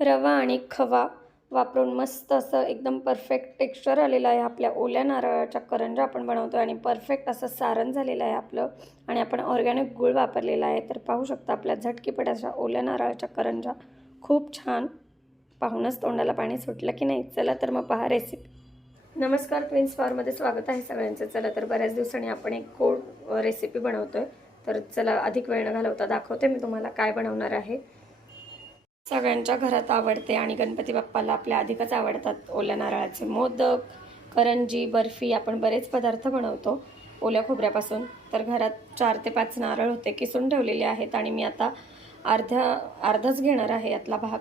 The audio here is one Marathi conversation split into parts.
रवा आणि खवा वापरून मस्त असं एकदम परफेक्ट टेक्स्चर आलेलं आहे आपल्या ओल्या नारळाच्या करंजा आपण बनवतो आणि परफेक्ट असं सारण झालेलं आहे आपलं. आणि आपण ऑर्गॅनिक गूळ वापरलेला आहे. तर पाहू शकता आपल्या झटकीपट अशा ओल्या नारळाच्या करंजा. खूप छान. पाहूनच तोंडाला पाणी सुटलं की नाही? चला तर मग पहा रेसिपी नमस्कार ट्विन्स फॉरमध्ये स्वागत आहे सगळ्यांचं. चला तर बऱ्याच दिवसांनी आपण एक गोड रेसिपी बनवतो आहे तर चला अधिक वेळ न घालवता दाखवते मी तुम्हाला काय बनवणार आहे. सगळ्यांच्या घरात आवडते आणि गणपती बाप्पाला आपल्या अधिकच आवडतात. ओल्या नारळाचे मोदक करंजी बर्फी आपण बरेच पदार्थ बनवतो. ओल्या खोबऱ्यापासून तर घरात चार ते पाच नारळ होते किसून ठेवलेले आहेत आणि मी आता अर्ध्या अर्धाच घेणार आहे यातला भाग.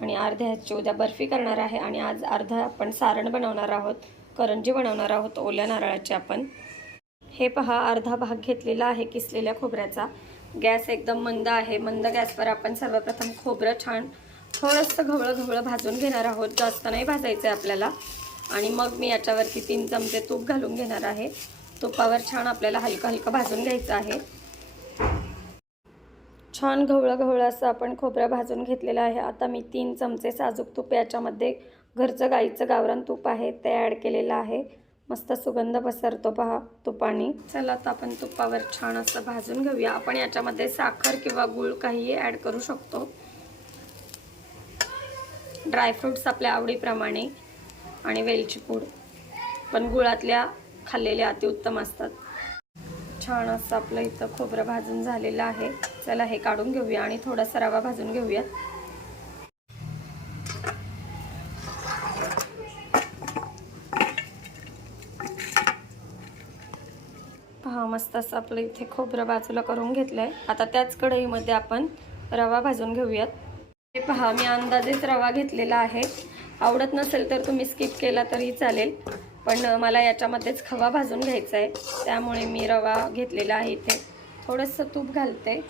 आणि अर्ध्या ह्याची उद्या बर्फी करणार आहे आणि आज अर्धा आपण सारण बनवणार आहोत करंजी बनवणार आहोत ओल्या नारळाची आपण. हे पहा अर्धा भाग घेतलेला आहे किसलेल्या खोबऱ्याचा. गॅस एकदम मंद आहे. मंद गॅसवर आपण सर्वप्रथम खोबरं छान थोडंसं घवळं घवळं भाजून घेणार आहोत. जास्त नाही भाजायचं आहे आपल्याला. आणि मग मी याच्यावरती तीन चमचे तूप घालून घेणार आहे. तुपावर छान आपल्याला हलकं हलकं भाजून घ्यायचं आहे. छान घवळं घवळं असं आपण खोबरं भाजून घेतलेलं आहे. आता मी तीन चमचे साजूक तूप याच्यामध्ये घरचं गाईचं गावरान तूप आहे. ते ॲड केलेलं आहे. मस्त सुगंध पसरतो पहा तुपाने. चला आता आपण तुपावर छान असं भाजून घेऊया. आपण याच्यामध्ये साखर किंवा गूळ काहीही ॲड करू शकतो. ड्रायफ्रूट्स आपल्या आवडीप्रमाणे आणि वेलची पूड. पण गुळातल्या खाल्लेल्या अतिउत्तम असतात. छान असं आपलं इथं खोबरं भाजून झालेलं आहे. चला हे काढून घेऊया आणि थोडासा रवा भाजून घेऊयात. मस्त असं आपलं इथे खोबरं बाजूला करून घेतलं आहे आता त्याच कढईमध्ये आपण रवा भाजून घेऊयात. हे पहा मी अंदाजेच रवा घेतलेला आहे. आवडत नसेल तर तुम्ही स्किप केला तरी चालेल. पण मला याच्यामध्येच खवा भाजून घ्यायचा आहे त्यामुळे मी रवा घेतलेला आहे इथे. थोडंसं तूप घालते.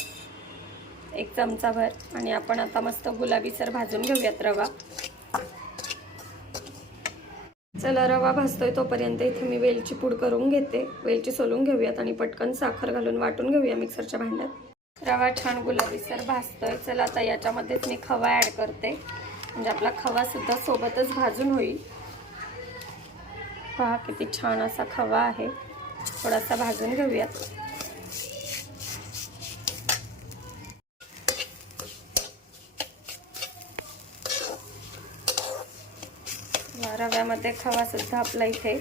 एक चमचाभर. आणि आपण आता मस्त गुलाबीसर भाजून घेऊयात रवा. चला रवा भाजतोय तोपर्यंत इथे मी वेलची पूड करून घेते. वेलची सोलून घेऊयात आणि पटकन साखर घालून वाटून घेऊया मिक्सरच्या भांड्यात. रवा छान गुलाबीसर भाजतोय. चला आता याच्यामध्येच मी खवा ॲड करते. म्हणजे आपला खवा सुद्धा सोबतच भाजून होईल. पहा किती छान असा खवा आहे. थोडासा भाजून घेऊयात. रव्यामध्ये खवासुद्धा आपला इथे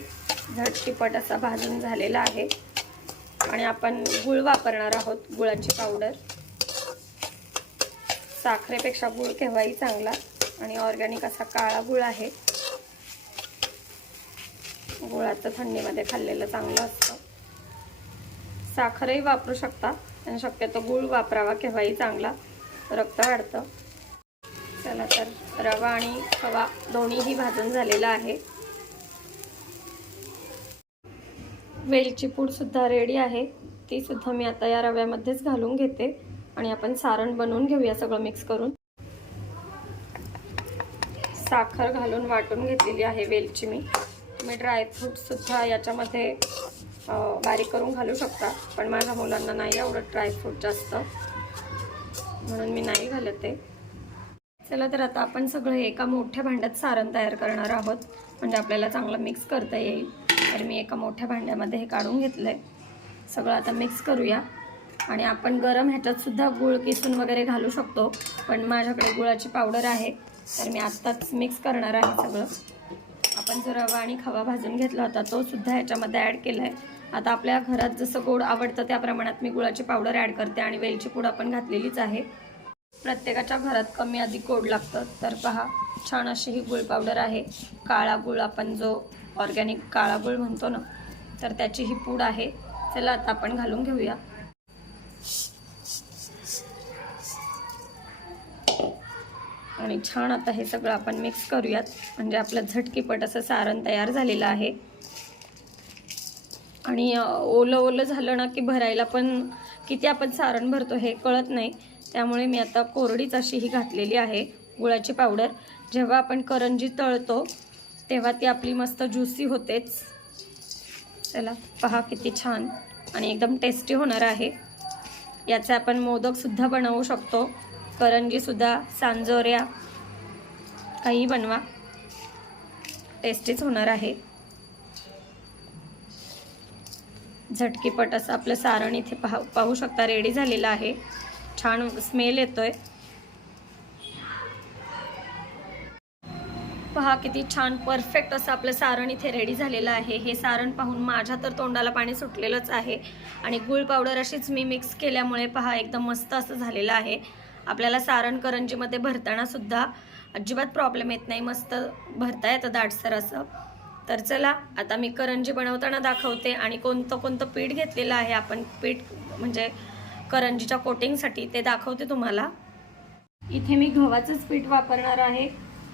झटकीपट असा भाजून झालेला आहे. आणि आपण गुळ वापरणार आहोत गुळाची पावडर. साखरेपेक्षा गुळ केव्हाही चांगला आणि ऑर्गॅनिक असा काळा गुळ आहे. गुळाचं थंडीमध्ये खाल्लेलं चांगलं असतं. साखरही वापरू शकता आणि शक्यतो गुळ वापरावा केव्हाही चांगला. रक्त वाढतं. चला तर रवा आणि खवा दोन्हीही भाजून झालेला आहे. वेलची पूडसुद्धा रेडी आहे. ती सुद्धा मी आता या रव्यामध्येच घालून घेते आणि आपण सारण बनवून घेऊया सगळं मिक्स करून. साखर घालून वाटून घेतलेली आहे वेलची मी. तुम्ही ड्रायफ्रूटसुद्धा याच्यामध्ये बारीक करून घालू शकता पण माझ्या मुलांना नाही आवडत ड्रायफ्रूट जास्त. म्हणून मी नाही घालत आहे चला तर आता आपण सगळं एका मोठ्या भांड्यात सारण तयार करणार आहोत. म्हणजे आपल्याला चांगलं मिक्स करता येईल. तर मी एका मोठ्या भांड्यामध्ये हे काढून घेतलं आहे सगळं आता मिक्स करूया. आणि आपण गरम ह्याच्यातसुद्धा गुळ किसून वगैरे घालू शकतो. पण माझ्याकडे गुळाची पावडर आहे. तर मी आत्ताच मिक्स करणार आहे सगळं. आपण जो रवा आणि खवा भाजून घेतला होता तो सुद्धा ह्याच्यामध्ये ॲड केला आहे आता आपल्या घरात जसं गोड आवडतं त्या प्रमाणात मी गुळाची पावडर ॲड करते. आणि वेलची पूड आपण घातलेलीच आहे. प्रत्येकाच्या घरात कमी अधिक गोड लागतं. तर पहा छान अशी ही गुळ पावडर आहे. काळा गुळ आपण जो ऑर्गॅनिक काळा गुळ म्हणतो ना तर त्याची ही पूड आहे. चला आता आपण घालून घेऊया. आणि छान आता हे सगळं आपण मिक्स करूयात. म्हणजे आपलं झटकीपट असं सारण तयार झालेलं आहे. आणि ओलं ओलं झालं ना की भरायला पण किती आपण सारण भरतो हे कळत नाही. त्यामुळे मी आता कोरडीच अशी ही घातलेली आहे गुळाची पावडर. जेव्हा आपण करंजी तळतो तेव्हा ती आपली मस्त ज्युसी होतेच. चला पहा किती छान आणि एकदम टेस्टी होणार आहे. याचे आपण मोदकसुद्धा बनवू शकतो. करंजीसुद्धा सांजोऱ्या काही बनवा. टेस्टीच होणार आहे. झटकीपट असं आपलं सारण इथे पाहू पाहू शकता रेडी झालेलं आहे. छान स्मेल येतोय. पहा किती छान परफेक्ट असं आपलं सारण इथे रेडी झालेलं आहे. हे सारण पाहून माझ्या तर तोंडाला पाणी सुटलेलंच आहे. आणि गुळ पावडर अशीच मी मिक्स केल्यामुळे पहा एकदम मस्त असं झालेलं आहे. आपल्याला सारण करंजीमध्ये भरताना सुद्धा अजिबात प्रॉब्लेम येत नाही. मस्त भरता येतं दाटसर असं. तर चला आता मी करंजी बनवताना दाखवते. आणि कोणतं कोणतं पीठ घेतलेलं आहे आपण? पीठ म्हणजे करंजीच्या कोटिंगसाठी ते दाखवते तुम्हाला. इथे मी गव्हाचंच पीठ वापरणार आहे.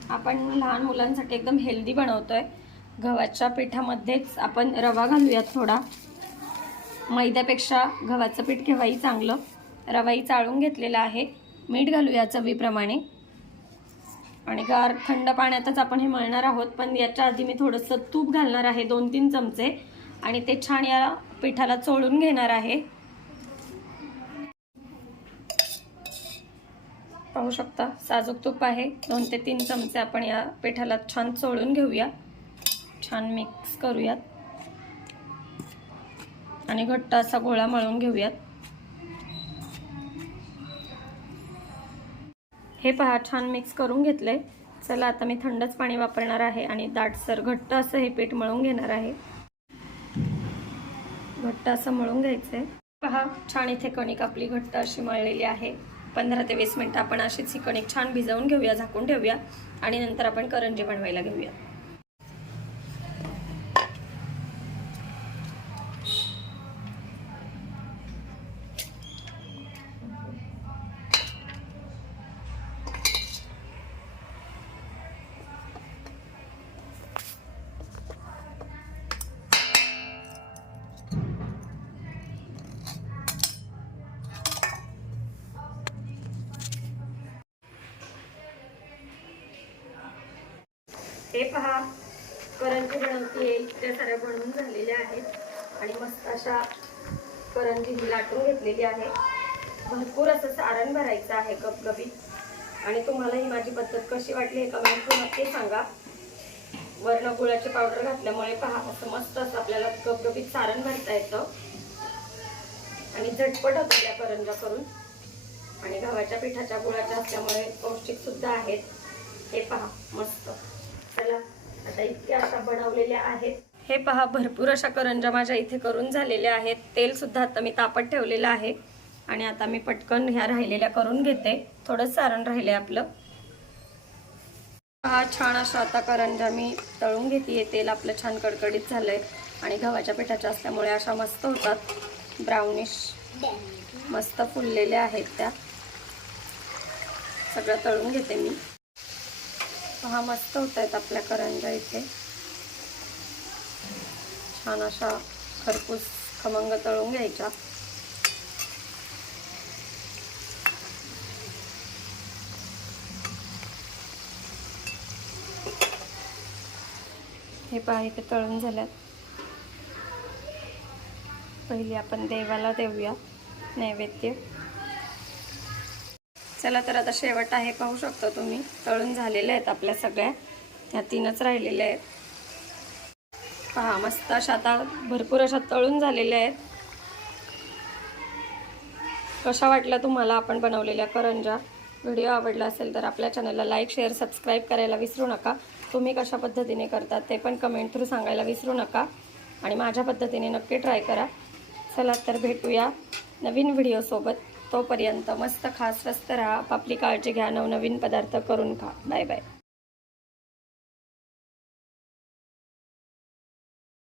आपण लहान मुलांसाठी एकदम हेल्दी बनवतोय. गव्हाच्या पिठामध्येच आपण रवा घालूयात थोडा. मैद्यापेक्षा गव्हाचं पीठ केव्हाही चांगलं. रवाही चाळून घेतलेला आहे. मीठ घालूया चवीप्रमाणे. आणि गार थंड पाण्यातच आपण हे मळणार आहोत. पण याच्या आधी मी थोडंसं तूप घालणार आहे दोन तीन चमचे. आणि ते छान या पिठाला चोळून घेणार आहे. पाहू शकता. साजूक तूप आहे. दोन ते तीन चमचे आपण या पिठाला छान चोळून घेऊया. छान मिक्स करूयात. आणि घट्ट असा गोळा मळून घेऊयात. हे पहा छान मिक्स करून घेतले चला आता मी थंडच पाणी वापरणार आहे आणि दाटसर घट्ट असं हे पीठ मळून घेणार आहे. घट्ट असं मळून घ्यायचंय. पहा छान इथे कणिक आपली घट्ट अशी मळलेली आहे. पंधरा ते वीस मिनटं आपण अशीच ही कणिक छान भिजवून घेऊया झाकून ठेवूया आणि नंतर आपण करंजी बनवायला घेऊया. हे पहा. करंजी बनवते त्या साऱ्या बनवून झालेल्या आहेत. आणि मस्त अशा करंजी ही लाटून घेतलेली आहे. भरपूर असं सारण भरायचं आहे गपगबीत आणि तुम्हाला ही माझी पद्धत कशी वाटली हे कमेंट नक्की सांगा. वर्ण गुळाची पावडर घातल्यामुळे पहा असं मस्त असं आपल्याला गपगबीत सारण भरता येतं. आणि झटपट होतं या करंजा करून. आणि गव्हाच्या पिठाच्या गुळाच्या असल्यामुळे पौष्टिकसुद्धा आहेत. हे पहा मस्त. चला आता इतक्या अशा बनवलेल्या आहेत. हे पहा भरपूर अशा करंजा माझ्या इथे करून झालेल्या आहेत. तेल सुद्धा आता मी तापत ठेवलेलं आहे. आणि आता मी पटकन ह्या राहिलेल्या करून घेते. थोडंच सारण राहिले आपलं. हा छान असा आता करंजा मी तळून घेते तेल आपलं छान कडकडीत झालंय. आणि गव्हाच्या पिठाच्या असल्यामुळे अशा मस्त होतात. ब्राउनिश मस्त फुललेल्या आहेत त्या. सगळं तळून घेते मी. पहा मस्त होत आहेत आपल्या करंजा इथे. छान अशा खरपूस खमंग तळून घ्यायच्या. हे पहा इथे तळून झाल्यात. पहिली आपण देवाला देऊया नैवेद्य. चला तर आता शेवट आहे पाहू शकता तुम्ही. तळून झालेले आहेत आपल्या सगळ्या. ह्या तीनच राहिलेल्या आहेत. पहा मस्त अशा आता भरपूर अशा तळून झालेल्या आहेत. कशा वाटल्या तुम्हाला आपण बनवलेल्या करंजा? व्हिडिओ आवडला असेल तर आपल्या चॅनलला लाईक शेअर सबस्क्राईब करायला विसरू नका. तुम्ही कशा पद्धतीने करतात ते पण कमेंट थ्रू सांगायला विसरू नका. आणि माझ्या पद्धतीने नक्की ट्राय करा. चला तर भेटूया नवीन व्हिडिओसोबत. तोपर्यंत मस्त खा स्वस्त राहा. आपली काळजी घ्या. नवनवीन पदार्थ करून खा. Bye bye.